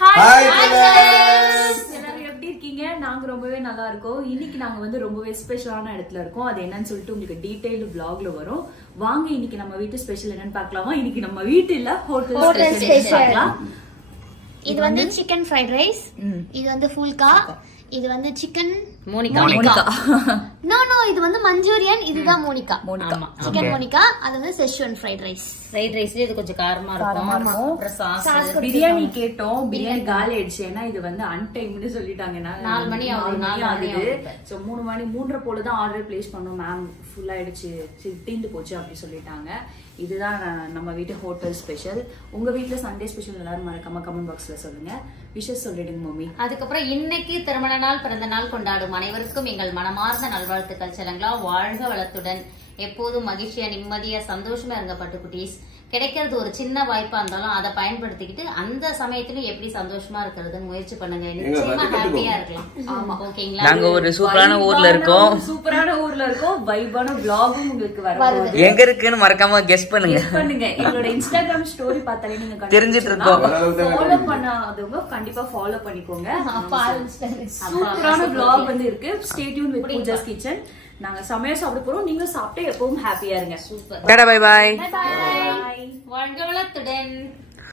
Hi எல்லாரும் எப்படி இருக்கீங்க? நாங்க ரொம்பவே நல்லா இருக்கோம். இன்னைக்கு நாங்க வந்து ரொம்பவே ஸ்பெஷலான இடத்துல இருக்கோம். அது என்னன்னு சொல்லிட்டு உங்களுக்கு டீடைல்டு vlogல வரும். வாங்க இன்னைக்கு நம்ம வீட்டு ஸ்பெஷல் என்னன்னு பார்க்கலாமா? இன்னைக்கு நம்ம வீட்டு இல்ல ஹோட்டல் ஸ்பெஷல். இது வந்து சிக்கன் ஃப்ரைட் ரைஸ், இது வந்து ஃபுல்கா, இது வந்து சிக்கன் மோனிகா. நோ இது வந்து மஞ்சூரியன், இதுதான் மோனிகா. சிக்கன் மோனிகா, அது வந்து செஷ்வான் ஃப்ரைட் ரைஸ். ஃப்ரைட் ரைஸ்ல இது கொஞ்சம் காரமா இருக்கும். சாஸ் பிரியாணி கேட்டோம், பிரியாணி காலி ஆயிடுச்சு. ஏன்னா இது வந்து அன்டைம்னு சொல்லிட்டாங்க. 4 மணி ஆகுது. சோ 3 மணி 3:30 போலதான் ஆர்டர் பிளேஸ் பண்ணோம். மேம் ஃபுல் ஆயிடுச்சு, தீந்து போச்சு அப்படி சொல்லிட்டாங்க. இதுதான் நம்ம வீட்டு ஹோட்டல் ஸ்பெஷல். உங்க வீட்டுல சண்டே ஸ்பெஷல் எல்லாரும் மறக்காம கமெண்ட் பாக்ஸ்ல சொல்லுங்க. விஷஸ் சொல்லிடுங்க மம்மி. அதுக்கப்புறம் இன்னைக்கு திருமண நாள், பிறந்த நாள் கொண்டாடும் அனைவருக்கும் எங்கள் மனமார்ந்த நல்வாழ்த்துக்கள். செல்லங்களா, வாழ்க வளத்துடன், எப்போதும் மகிழ்ச்சியா, நிம்மதியா, சந்தோஷமா இருங்க பட்டுக்குட்டீஸ். கிடைக்கிறது ஒரு சின்ன வாய்ப்பா இருந்தாலும் அதை பயன்படுத்திக்கிட்டு அந்த சமயத்திலும் எப்படி சந்தோஷமா இருக்கிறதுன்னு முயற்சி பண்ணுங்க. நிச்சயமா ஹாப்பியா இருக்கலாம். ஆமா, ஓகேங்களா? நாங்க ஒரு சூப்பரான ஊர்ல இருக்கோம். வைபான vlogum உங்களுக்கு வரும். எங்க இருக்குன்னு மறக்காம கெஸ் பண்ணுங்க. எங்களோட இன்ஸ்டாகிராம் ஸ்டோரி பார்த்தாலே நீங்க தெரிஞ்சிட்டு இருக்கோம். ஃபாலோ பண்ணாதவங்க கண்டிப்பா ஃபாலோ பண்ணிக்கோங்க. சூப்பரான vlog வந்து இருக்கு. Stay tuned with Pooja's kitchen. நாங்க சமையல் சாப்பிட போறோம். நீங்க சாப்பிட்டு எப்பவும் ஹாப்பியா இருங்க. சூப்பர். டாடா, பை பை. வாழ்க வளத்துடன்.